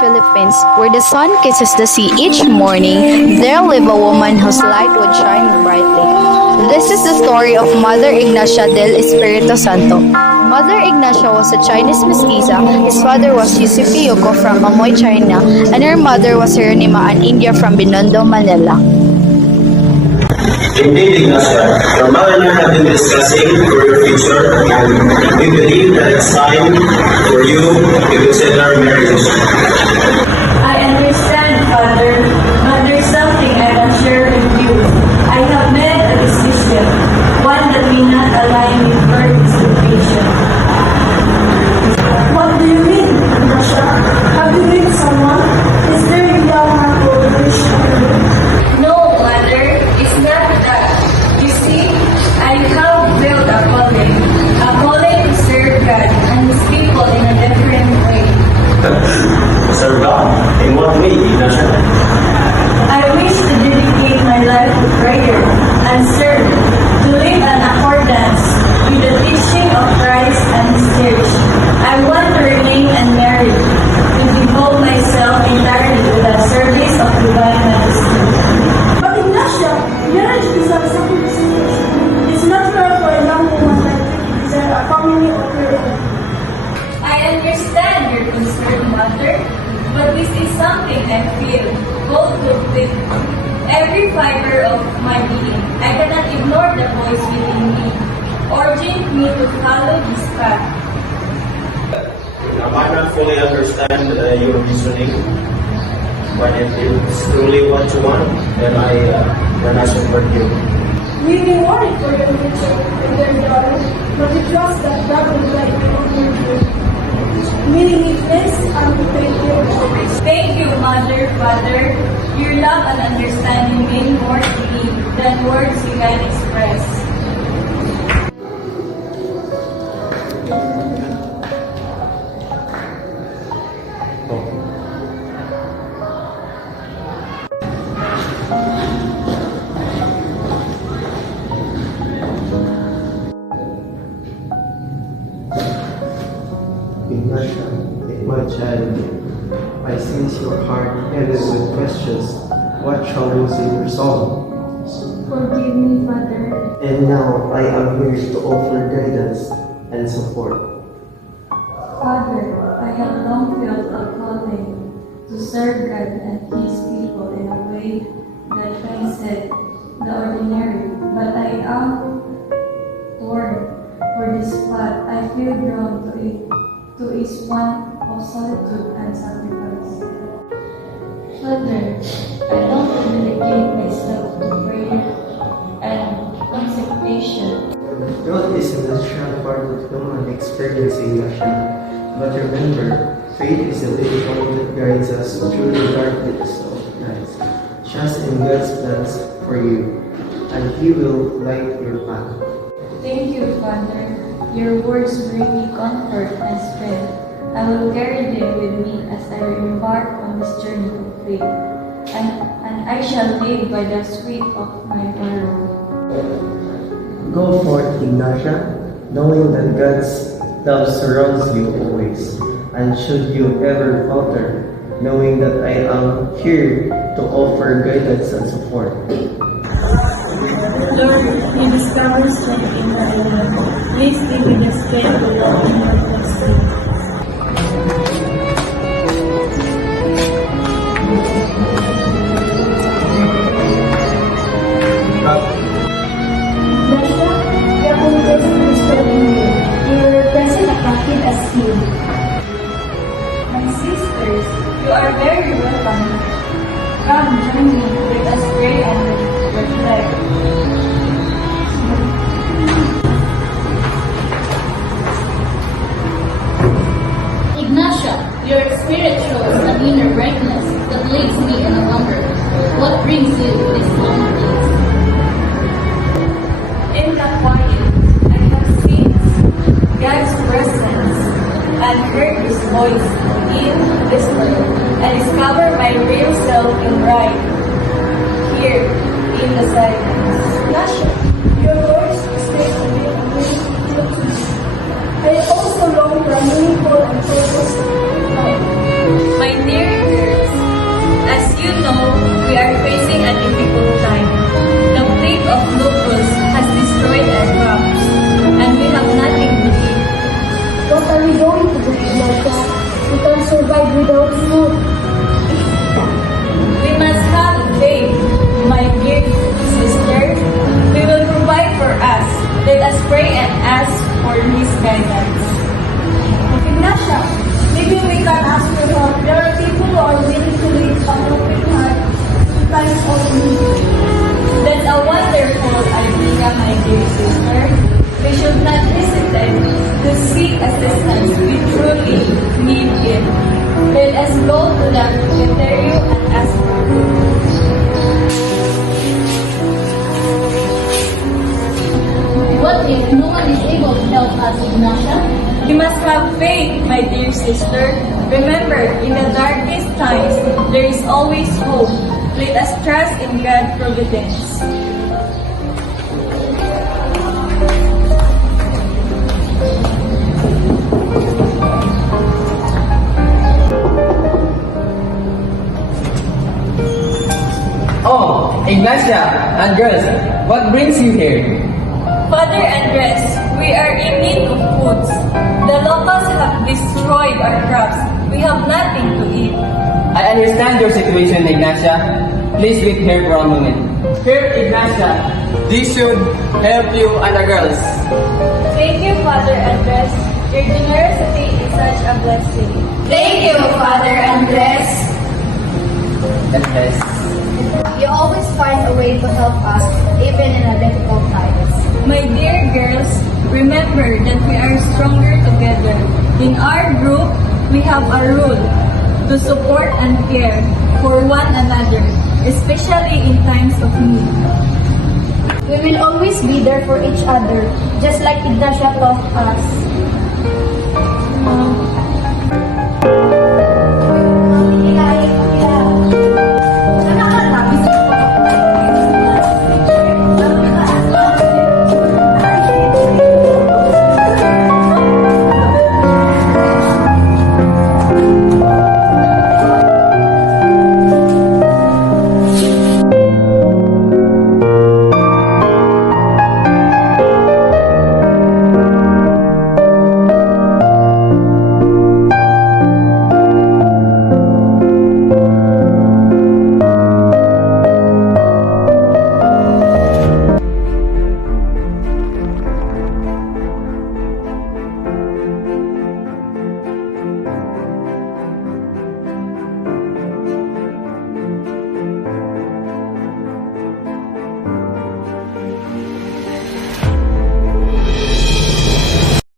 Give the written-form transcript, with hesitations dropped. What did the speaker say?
Philippines, where the sun kisses the sea each morning, there lived a woman whose light would shine brightly. This is the story of Mother Ignacia del Espiritu Santo. Mother Ignacia was a Chinese mestiza. His father was Yusufi Yoko from Amoy, China, and her mother was Jeronima, an India from Binondo, Manila. Indeed, Ignacia, your mother and I have been discussing for your future, and we believe that it's time for you to consider marriage. I understand, Father, but there's something I want to share with you. I have made a decision, one that may not align with your expectation. What do you mean, Ignacia? Have you met someone? Is there a young man who wish to you? No, Mother, it's not that. You see, I have built a calling to serve God and His people in a different way. Serve God? In what way, Ignacia? I wish to dedicate my life to prayer and serve, to live in accordance with the teaching of Christ and His church. I want to remain unmarried, to devote myself entirely to the service of divine majesty. But Ignacia, marriage is a sacred institution. It's natural for a young woman like you to desire a family of her own. I understand your concern, Mother, but this is something I feel both with every fiber of my being. I cannot ignore the voice within me, urging me to follow this path. I might not fully understand your reasoning, but if it's truly what you want, then I support you. We may worry for your future and their daughter, but we trust that God will guide you on your journey. May He bless and thank you always. Thank you, Mother, Father. Your love and understanding mean more to me than words you can express. Ignacia, my child, I sense your heart heavy with questions. What troubles in your soul? Forgive me, Father. And now I am here to offer guidance and support. Father, I have long felt a calling to serve God and His people in a way that transcends the ordinary, but I am torn for this path. I feel drawn to it. To is one of solitude and sacrifice. Father, I long to dedicate myself to prayer and consecration. Growth is a natural part of human experience, Ignacia. But remember, faith is the living one that guides us through the darkness of night. Trust in God's plans for you, and He will light your path. Thank you, Father. Your words bring me comfort and strength. I will carry them with me as I embark on this journey of faith, and I shall live by the sweet of my word. Go forth, Ignacia, knowing that God's love surrounds you always. And should you ever falter, knowing that I am here to offer guidance and support. Lord, you discover strength in my life. Please give me the strength to walk in your destiny. Ignacia, the Holy Ghost is serving you. You were present accounted as healed. My sisters, you are very welcome. Come join me, let us pray and reflect. Ignacia, your spirit shows an inner brightness that leaves me in a wonder. What brings you to this lonely place? In the quiet, I have seen God's presence and heard His voice in whisper and discovered my real self in right here in the silence. Ignacia, your words stay to me and meaningful to me. I also long for a meaningful and purposeful life. My dear grows root. We must have faith, my dear sister. We will provide for us. Let us pray and ask for His guidance. Ignacia, maybe we can ask for help. There are people who are willing to lead a helping hand in times of need. That's a wonderful idea, my dear sister. We should not hesitate to seek assistance. We truly need it. Let us go to the secretary and ask for it. What if no one is able to help us, Ignacia? You must have faith, my dear sister. Remember, in the darkest times, there is always hope. Let us trust in God's providence. Oh, Ignacia and girls, what brings you here? Father Andres, we are in need of foods. The locusts have destroyed our crops. We have nothing to eat. I understand your situation, Ignacia. Please wait here for a moment. Here, Ignacia. This should help you and the girls. Thank you, Father Andres. Your generosity is such a blessing. Thank you, Father Andres. God bless. You always find a way to help us, even in a difficult times. My dear girls, remember that we are stronger together. In our group, we have a rule to support and care for one another, especially in times of need. We will always be there for each other, just like Ignacia taught us.